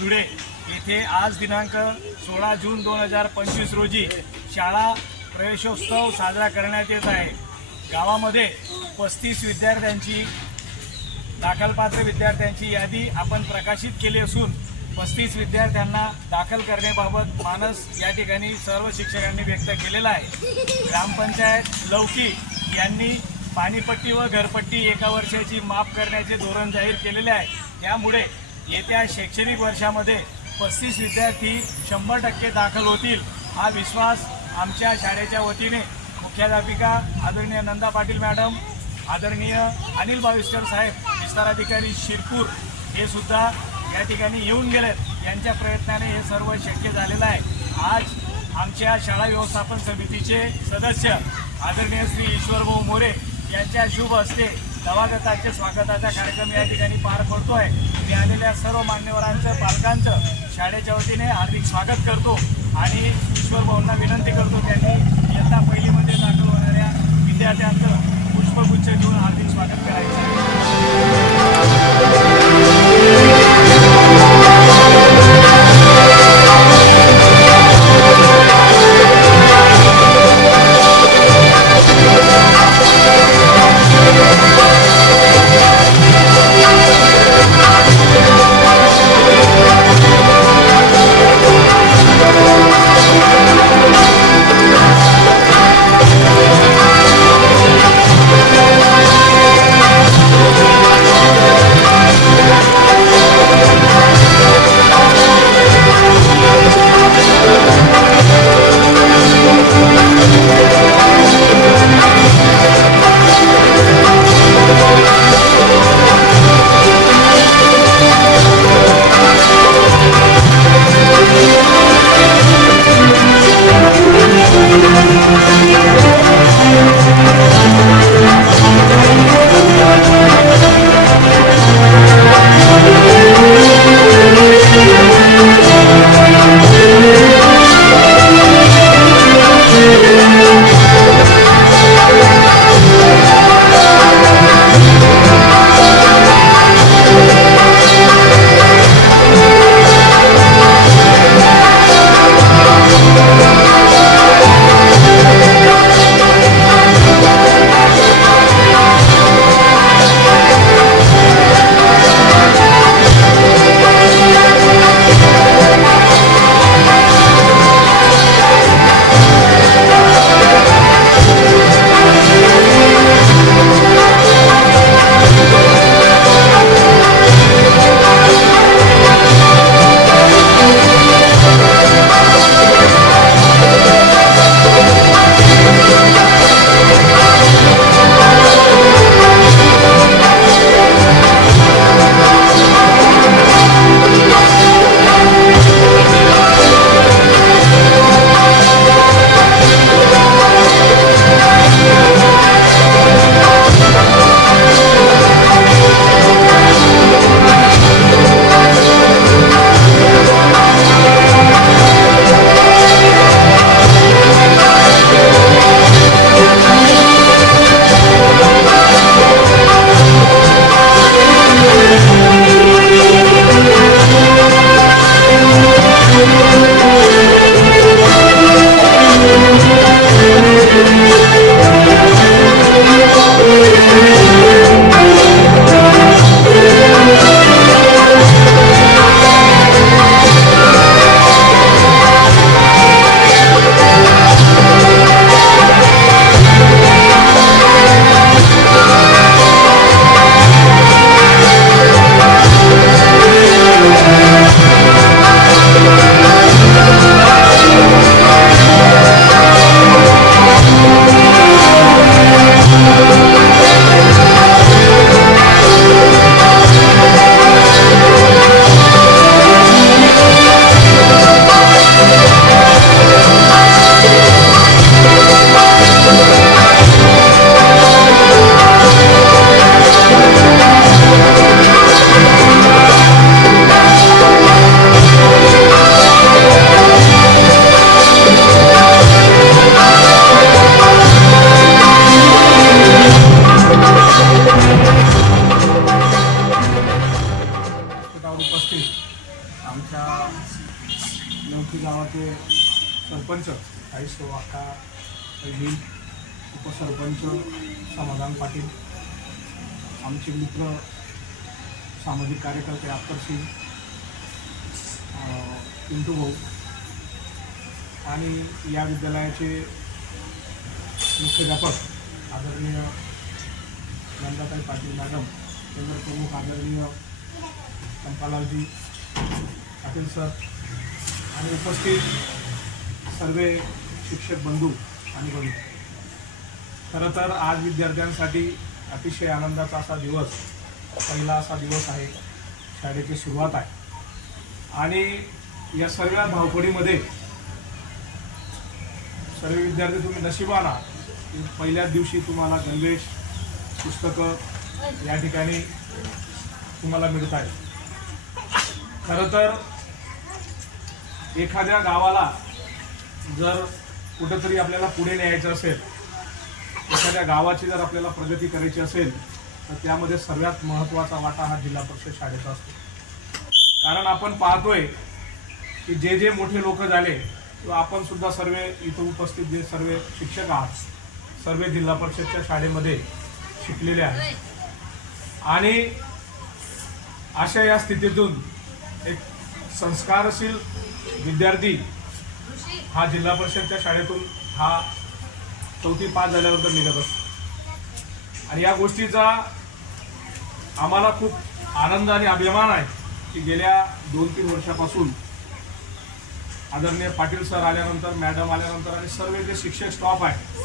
धुळे. येथे आज दिनांक सोळा जून दोन हजार पंचवीस रोजी शाळा प्रवेशोत्सव साजरा करण्यात येत आहे. गावामध्ये पस्तीस विद्यार्थ्यांची दाखलपात्र विद्यार्थ्यांची यादी आपण प्रकाशित केली असून पस्तीस विद्यार्थ्यांना दाखल करण्याबाबत मानस या ठिकाणी सर्व शिक्षकांनी व्यक्त केलेला आहे. ग्रामपंचायत लौकी यांनी पाणीपट्टी व घरपट्टी एका वर्षाची माफ करण्याचे धोरण जाहीर केलेले आहे. त्यामुळे येत्या शैक्षणिक वर्षामध्ये पस्तीस विद्यार्थी शंभर टक्के दाखल होतील. हा विश्वास आमच्या शाळेच्या वतीने मुख्याध्यापिका आदरणीय नंदा पाटील मॅडम आदरणीय अनिल बाविस्कर साहेब विस्ताराधिकारी शिरपूर हे सुद्धा या ठिकाणी येऊन गेलेत. यांच्या प्रयत्नाने हे सर्व शक्य झालेलं आहे. आज आमच्या शाळा व्यवस्थापन समितीचे सदस्य आदरणीय श्री ईश्वरभाऊ मोरे यांच्या शुभ हस्ते नवागताचे स्वागताचा कार्यक्रम या ठिकाणी पार पडतोय. मी आलेल्या सर्व मान्यवरांचं पालकांचं शाळेच्या वतीने हार्दिक स्वागत करतो आणि ईश्वरभाऊंना विनंती करतो त्यांनी सरपंच काही सोवाका अक्का बहीण उपसरपंच समाधान पाटील आमचे मित्र सामाजिक कार्यकर्ते अख्तर सिंग पिंटू भाऊ आणि या विद्यालयाचे मुख्याध्यापक आदरणीय नंदाताई पाटील मॅडम केंद्र प्रमुख आदरणीय चंपालालजी पाटील सर आणि उपस्थित सर्व शिक्षक बंधू आणि बंधू. खरं तर आज विद्यार्थ्यांसाठी अतिशय आनंदाचा असा दिवस पहिला असा दिवस आहे शाळेची सुरुवात आहे. आणि या सर्व धावपडीमध्ये सर्व विद्यार्थी तुम्ही नशिबाना की पहिल्याच दिवशी तुम्हाला गणवेश पुस्तकं या ठिकाणी तुम्हाला मिळत आहे खरं तर एखाद्या गावाला जर कुठंतरी आपल्याला पुढे न्यायचं असेल एखाद्या गावाची जर आपल्याला प्रगती करायची असेल तर त्यामध्ये सर्वात महत्त्वाचा वाटा हा जिल्हा परिषद शाळेचा असतो. कारण आपण पाहतोय की जे जे मोठे लोक झाले किंवा आपण सुद्धा सर्व इथं उपस्थित जे सर्व शिक्षक आहात सर्व जिल्हा परिषदच्या शाळेमध्ये शिकलेले आहेत. आणि अशा या स्थितीतून एक संस्कारशील विद्यार्थी हा जिल्हा परिषदच्या शाळेतून हा चौथी पास झाल्यानंतर निघत असतो. आणि या गोष्टीचा आम्हाला खूप आनंद आणि अभिमान आहे की गेल्या दोन तीन वर्षापासून आदरणीय पाटील सर आल्यानंतर मॅडम आल्यानंतर आणि सर्व जे शिक्षक स्टॉफ आहे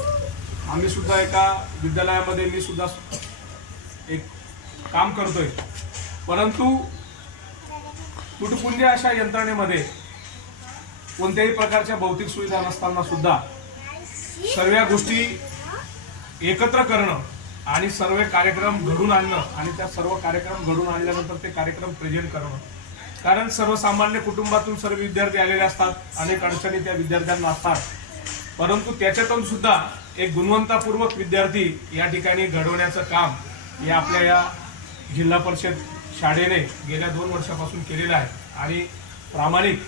आम्ही सुद्धा एका विद्यालयामध्ये मी सुद्धा एक काम करतोय. परंतु तुटपुंजे अशा यंत्रणेमध्ये कोणत्याही प्रकारच्या भौतिक सुविधा नसताना सुद्धा सर्व गोष्टी एकत्र करणं आणि सर्व कार्यक्रम घडून आणणं आणि त्या सर्व कार्यक्रम घडून आणल्यानंतर ते कार्यक्रम प्रेझेंट करणं. कारण सर्वसामान्य कुटुंबातून सर्व विद्यार्थी आलेले असतात अनेक अडचणी त्या विद्यार्थ्यांना असतात. परंतु त्याच्यातून सुद्धा एक गुणवंतापूर्वक विद्यार्थी या ठिकाणी घडवण्याचं काम हे आपल्या या जिल्हा परिषद शाळेने गेल्या दोन वर्षापासून केलेलं आहे. आणि प्रामाणिक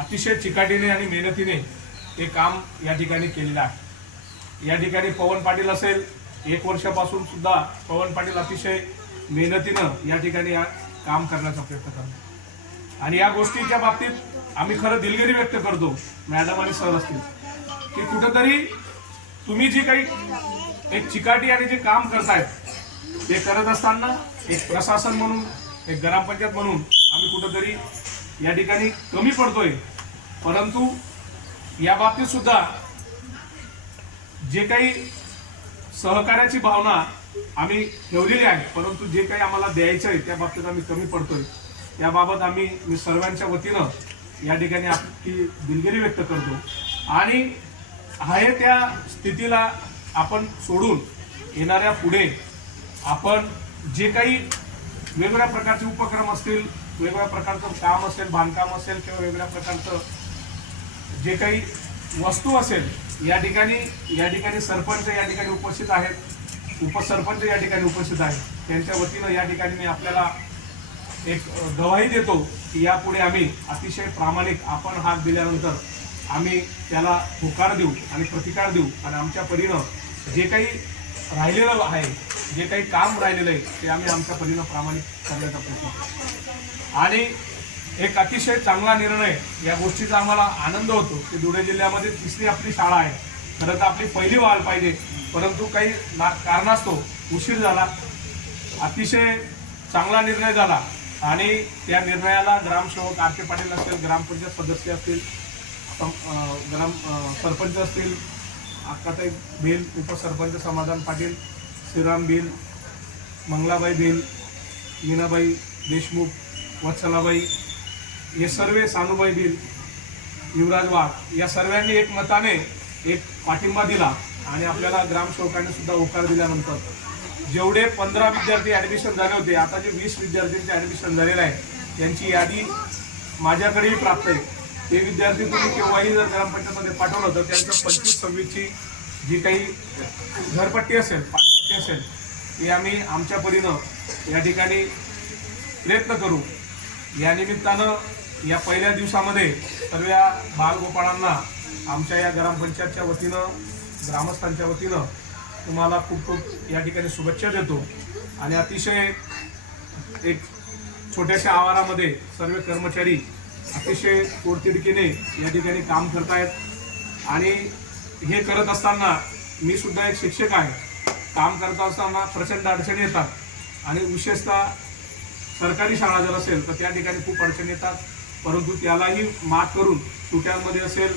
अतिशय चिकाटीने आणि मेहनतीने ते काम या ठिकाणी केलेलं आहे. या ठिकाणी पवन पाटील असेल एक वर्षापासून सुद्धा पवन पाटील अतिशय मेहनतीनं या ठिकाणी या काम करण्याचा प्रयत्न करतो आणि या गोष्टीच्या बाबतीत आम्ही खरं दिलगिरी व्यक्त करतो मॅडम आणि सर असतील की कुठंतरी तुम्ही जी काही एक चिकाटी आणि जे काम करतायत ते करत असताना एक प्रशासन म्हणून एक ग्रामपंचायत म्हणून आम्ही कुठंतरी या ठिकाणी कमी पडतोय परंतु या बाबतीत सुद्धा जे काही सहकार्याची भावना आम्ही ठेवलेली आहे परंतु जे काही आम्हाला द्यायचं आहे त्या बाबतीत आम्ही कमी पडतोय. याबाबत आम्ही मी सर्वांच्या वतीनं या ठिकाणी आपली दिलगिरी व्यक्त करतो. आणि आहे त्या स्थितीला आपण सोडून येणाऱ्या पुढे आपण जे काही वेगवेगळ्या प्रकारचे उपक्रम असतील वेगवेगळ्या प्रकारचं काम असेल बांधकाम असेल किंवा वेगवेगळ्या प्रकारचं जे काही वस्तू असेल या ठिकाणी या ठिकाणी सरपंच या ठिकाणी उपस्थित आहेत उपसरपंच या ठिकाणी उपस्थित आहेत. त्यांच्या वतीनं या ठिकाणी मी आपल्याला एक गवाही देतो की यापुढे आम्ही अतिशय प्रामाणिक आपण हात दिल्यानंतर आम्ही त्याला होकार देऊ आणि प्रतिकार देऊ. आणि आमच्या परीनं जे काही राहिलेलं आहे जे काही काम राहिलेलं आहे ते आम्ही आमच्या परीनं प्रामाणिक करण्याचा प्रयत्न करू. आणि एक अतिशय चांगला निर्णय या गोष्टीचा आम्हाला आनंद होतो की धुळे जिल्ह्यामध्ये तिसरी आपली शाळा आहे. खरं तर आपली पहिली व्हायला पाहिजे. परंतु काही ना कारणास्तव उशीर झाला. अतिशय चांगला निर्णय झाला. आणि त्या निर्णयाला ग्रामसेवक आर के पाटील असतील ग्रामपंचायत सदस्य असतील ग्राम सरपंच असतील अक्काताई भेल उपसरपंच समाधान पाटील श्रीराम भेल मंगलाबाई भेल मीनाबाई देशमुख वत्सलाबाई हे सर्व सानूबाई बिल युवराज वाघ या सर्वांनी एक मताने एक पाठिंबा दिला आणि आपल्याला ग्रामसेवकांनी सुद्धा होकार दिल्यानंतर. जेवढे पंधरा विद्यार्थी ॲडमिशन झाले होते आता जे वीस विद्यार्थ्यांचे ॲडमिशन झालेलं आहे त्यांची यादी माझ्याकडेही प्राप्त आहे. ते विद्यार्थी तुम्ही केव्हाही जर ग्रामपंचायतमध्ये पाठवलं तर त्यांचं पंचवीस सव्वीसची जी काही घरपट्टी असेल पाणपट्टी असेल ती आम्ही आमच्या परीनं या ठिकाणी प्रयत्न करू. या निमित्तानं या पहिल्या दिवसामध्ये सर्व बालगोपाळांना आमच्या या ग्रामपंचायतच्या वतीनं ग्रामस्थांच्या वतीनं तुम्हाला खूप खूप या ठिकाणी शुभेच्छा देतो. आणि अतिशय एक छोट्याशा आवारामध्ये सर्व कर्मचारी अतिशय तोडतिडकीने या ठिकाणी काम करतायत. आणि हे करत असताना मी सुद्धा एक शिक्षक आहे. काम करत असताना प्रचंड अडचणी येतात. आणि विशेषतः सरकारी शाळा जर असेल तर त्या ठिकाणी खूप अडचणी येतात. परंतु त्यालाही मात करून सुट्यांमध्ये असेल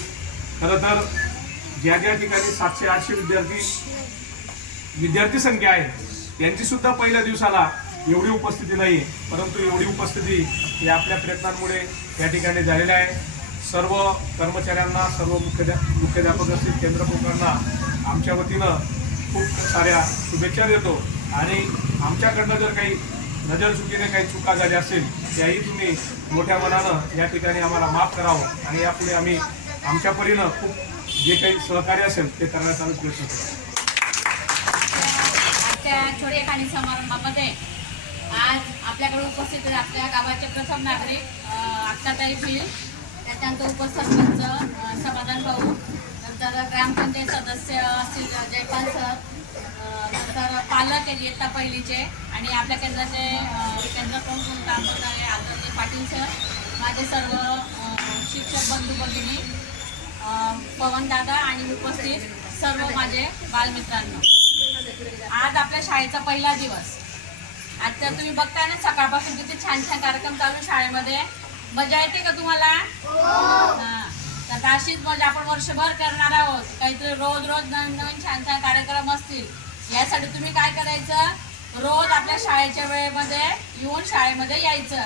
खरं तर ज्या ज्या ठिकाणी सातशे आठशे विद्यार्थी विद्यार्थी संख्या आहे त्यांची सुद्धा पहिल्या दिवसाला एवढी उपस्थिती नाही परंतु एवढी उपस्थिती ही आपल्या प्रयत्नांमुळे या ठिकाणी झालेली आहे. सर्व कर्मचाऱ्यांना सर्व मुख्याध्या मुख्याध्यापक असतील केंद्रप्रमुखांना आमच्या वतीनं खूप साऱ्या शुभेच्छा देतो. आणि आमच्याकडनं जर काही नजर चुकीने काही चुका झाल्या असेल त्याही तुम्ही मोठ्या मनानं या ठिकाणी आम्हाला माफ करावं. आणि यापुढे आम्ही आमच्या परीनं खूप जे काही सहकार्य असेल ते करण्याचा आम्ही प्रयत्न करू. छोडे खाणी समारंभामध्ये आज आपल्याकडे उपस्थित आहेत आपल्या गावाचे प्रथम नागरिक अं, अक्काताई फील. त्याच्यानंतर उपसरपंच समाधान भाऊ नंतर ग्रामपंचायत सदस्य असतील जयपाल सर. पालक आहेत इयत्ता पहिलीचे. आणि आपल्या केंद्राचे केंद्र कोण म्हणून काम करणारे आदरणीय पाटील सर माझे सर्व शिक्षक बंधू भगिनी पवन दादा आणि उपस्थित सर्व माझे बालमित्रांनो. आज आपल्या शाळेचा पहिला दिवस. आज तर तुम्ही बघताय ना सकाळपासून किती छान छान कार्यक्रम चालू शाळेमध्ये. मजा येते का तुम्हाला? हा. तर अशीच मजा आपण वर्षभर करणार आहोत. काहीतरी रोज रोज नवीन नवीन छान छान कार्यक्रम असतील. यासाठी तुम्ही काय करायचं? रोज आपल्या शाळेच्या वेळेमध्ये येऊन शाळेमध्ये यायचं.